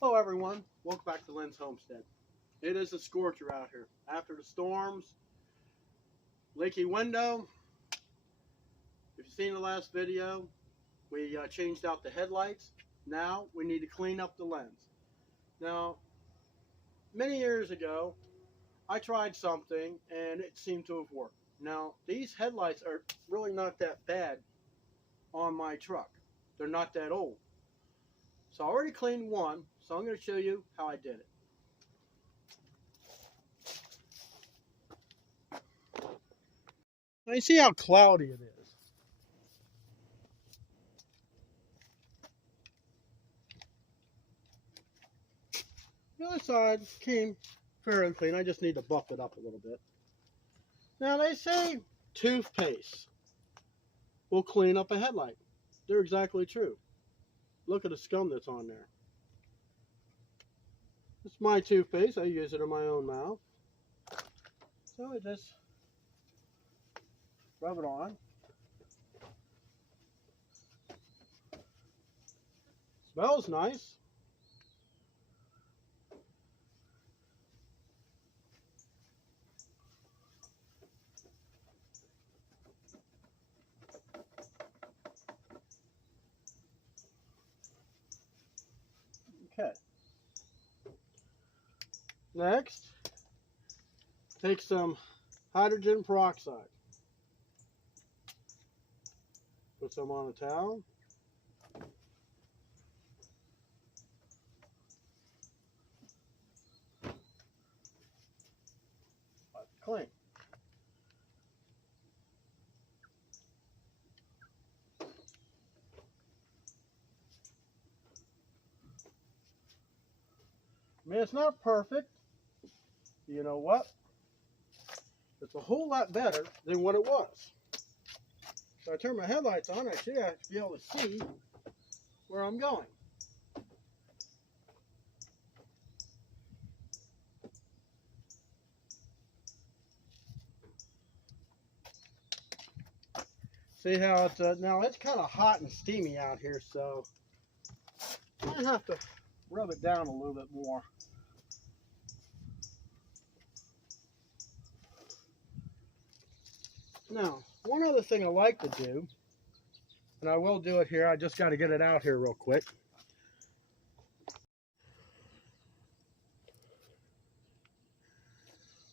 Hello everyone, welcome back to Lynn's Homestead. It is a scorcher out here. After the storms, leaky window. If you've seen the last video, we changed out the headlights. Now we need to clean up the lens. Now, many years ago, I tried something and it seemed to have worked. Now, these headlights are really not that bad on my truck. They're not that old. So I already cleaned one, so I'm going to show you how I did it. Now you see how cloudy it is. The other side came fairly clean. I just need to buff it up a little bit. Now they say toothpaste will clean up a headlight. They're exactly true. Look at the scum that's on there. It's my toothpaste. I use it in my own mouth. So I just rub it on. Smells nice. Okay. Next, take some hydrogen peroxide. Put some on a towel. Wipe it clean. I mean, it's not perfect. You know what? It's a whole lot better than what it was. So I turn my headlights on. I should be able to see where I'm going. See how it's now it's kind of hot and steamy out here, so I have to rub it down a little bit more. Now, one other thing I like to do, and I will do it here, I just got to get it out here real quick.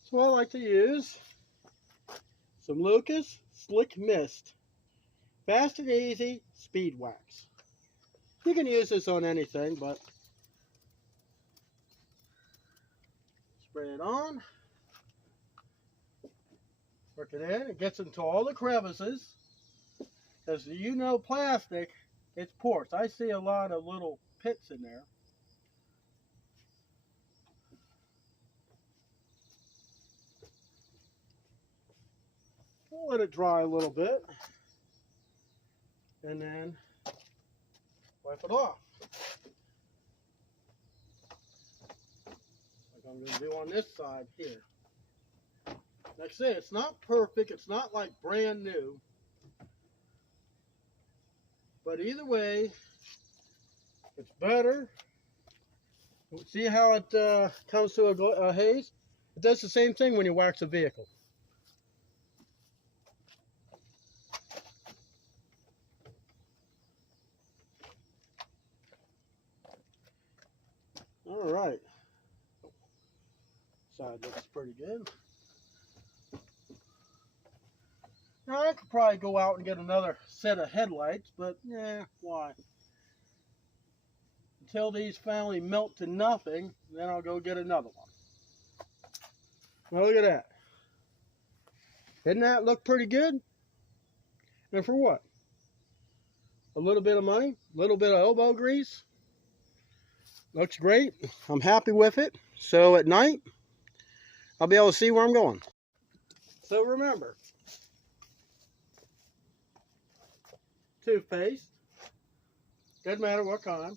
So I like to use some Lucas Slick Mist Fast and Easy Speed Wax. You can use this on anything, but spray it on. Work it in. It gets into all the crevices. As you know, plastic, it's porous. I see a lot of little pits in there. We'll let it dry a little bit. And then wipe it off. Like I'm going to do on this side here. Like I say, it's not perfect. It's not like brand new. But either way, it's better. See how it comes to a haze? It does the same thing when you wax a vehicle. All right. Side looks pretty good. Now I could probably go out and get another set of headlights, but yeah, why? Until these finally melt to nothing, then I'll go get another one. Well, look at that. Didn't that look pretty good? And for what? A little bit of money, a little bit of elbow grease. Looks great. I'm happy with it. So at night, I'll be able to see where I'm going. So remember, toothpaste, doesn't matter what kind,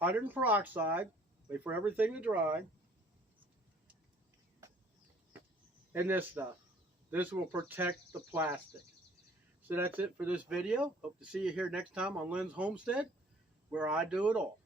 hydrogen peroxide, wait for everything to dry, and this stuff. This will protect the plastic. So that's it for this video. Hope to see you here next time on Lynn's Homestead, where I do it all.